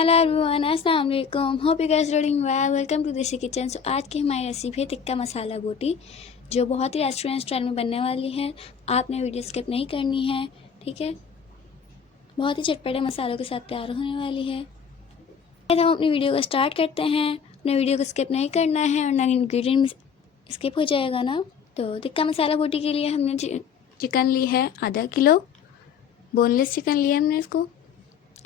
Hello everyone, अस्सलाम वालेकुम। Hope you guys doing well. Welcome to Desi kitchen. So आज की हमारी रेसिपी है टिक्का मसाला बोटी, जो बहुत ही रेस्टोरेंट स्टाइल में बनने वाली है। आपने वीडियो स्किप नहीं करनी है, ठीक है। बहुत ही चटपटे मसालों के साथ तैयार होने वाली है। हम अपनी वीडियो को स्टार्ट करते हैं। अपने वीडियो को स्किप नहीं करना है, और ना इंग्रेडिएंट स्किप हो जाएगा ना। तो टिक्का मसाला बोटी के लिए हमने चिकन ली है आधा किलो। बोनलेस चिकन लिया हमने इसको,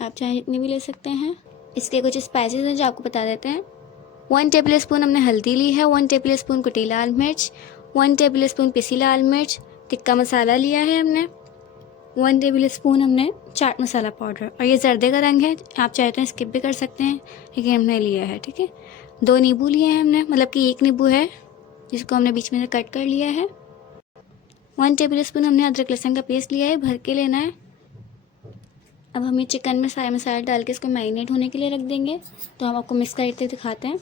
आप चाहे जितनी भी ले सकते हैं। इसके कुछ स्पाइसेस हैं जो आपको बता देते हैं। 1 टेबल स्पून हमने हल्दी ली है, 1 टेबल स्पून कुटी लाल मिर्च, 1 टेबल स्पून पिसी लाल मिर्च, टिक्का मसाला लिया है हमने, 1 टेबल स्पून हमने चाट मसाला पाउडर, और ये जर्दे का रंग है, आप चाहे तो स्किप भी कर सकते हैं, लेकिन हमने लिया है, ठीक है। 2 नींबू लिए हैं हमने, मतलब कि 1 नींबू है जिसको हमने बीच में से कट कर लिया है। 1 टेबल स्पून हमने अदरक लहसुन का पेस्ट लिया है, भर के लेना है। अब हम ये चिकन में सारे मसाले डाल के इसको मैरिनेट होने के लिए रख देंगे। तो हम आपको मिक्स करके दिखाते हैं।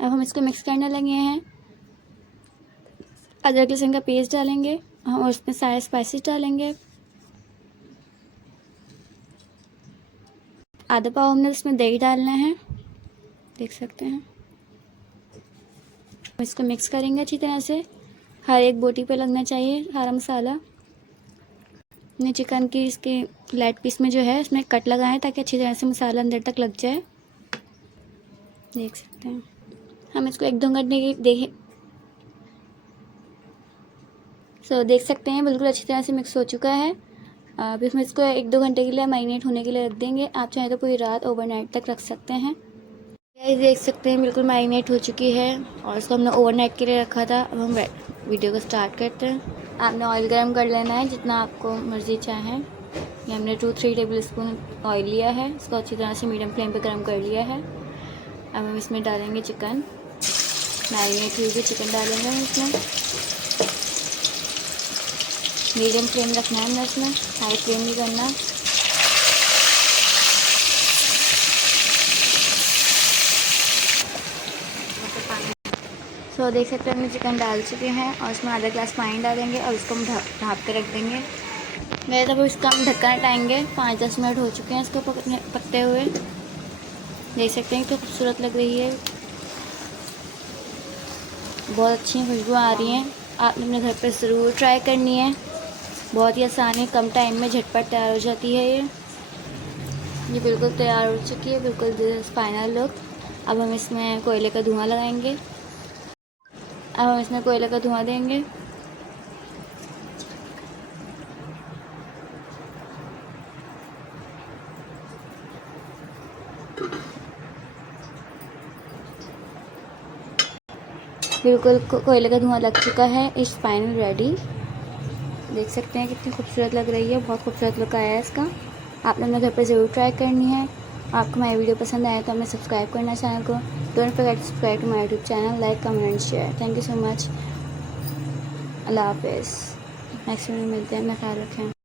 अब हम इसको मिक्स करने लगे हैं। अदरक लहसुन का पेस्ट डालेंगे और उसमें सारे स्पाइसेस डालेंगे। आधा पाव हमने उसमें दही डालना है, देख सकते हैं। इसको मिक्स करेंगे अच्छी तरह से। हर एक बोटी पे लगना चाहिए सारा मसाला। हमने चिकन की इसके लेग पीस में जो है इसमें कट लगाए ताकि अच्छी तरह से मसाला अंदर तक लग जाए, देख सकते हैं। हम इसको 1-2 घंटे की देख सकते हैं, बिल्कुल अच्छी तरह से मिक्स हो चुका है। अब इसमें इसको 1-2 घंटे के लिए मैरिनेट होने के लिए रख देंगे। आप चाहें तो पूरी रात ओवरनाइट तक रख सकते हैं। ये देख सकते हैं बिल्कुल मैरिनेट हो चुकी है, और इसको हमने ओवरनाइट के लिए रखा था। अब हम वीडियो को स्टार्ट करते हैं। आपने ऑयल गर्म कर लेना है जितना आपको मर्ज़ी चाहे। ये हमने 2-3 टेबल स्पून ऑयल लिया है, इसको अच्छी तरह से मीडियम फ्लेम पे गर्म कर लिया है। अब हम इसमें डालेंगे चिकन, मैरिनेट हुई हुई चिकन डालेंगे हम इसमें। मीडियम फ्लेम रखना है हमने इसमें, हाई फ्लेम नहीं करना। देख सकते हैं हमने चिकन डाल चुके हैं, और इसमें आधा ग्लास पानी डालेंगे और इसको हम ढक के रख देंगे। मेरे तब इसका हम ढक्कन हटाएंगे। 5-10 मिनट हो चुके हैं इसको पकते हुए। देख सकते हैं कितनी खूबसूरत लग रही है, बहुत अच्छी खुशबू आ रही है। आपने अपने घर पर ज़रूर ट्राई करनी है। बहुत ही आसान है, कम टाइम में झटपट तैयार हो जाती है। ये बिल्कुल तैयार हो चुकी है, बिल्कुल फाइनल लुक। अब हम इसमें कोयले का धुआं लगाएंगे। अब हम इसमें कोयले का धुआं देंगे। बिल्कुल कोयले का धुआं लग चुका है। इस फाइनल रेडी, देख सकते हैं कितनी खूबसूरत लग रही है। बहुत खूबसूरत लुक आया है इसका। आपने अपने घर पर ज़रूर ट्राई करनी है। आपको हमारी वीडियो पसंद आए तो हमें सब्सक्राइब करना चैनल को। Don't forget to subscribe to my YouTube channel, like comment and share. Thank you so much. अल्लाह हाफिज़। नेक्स्ट वीडियो में मिलते हैं, अपना ख्याल रखें।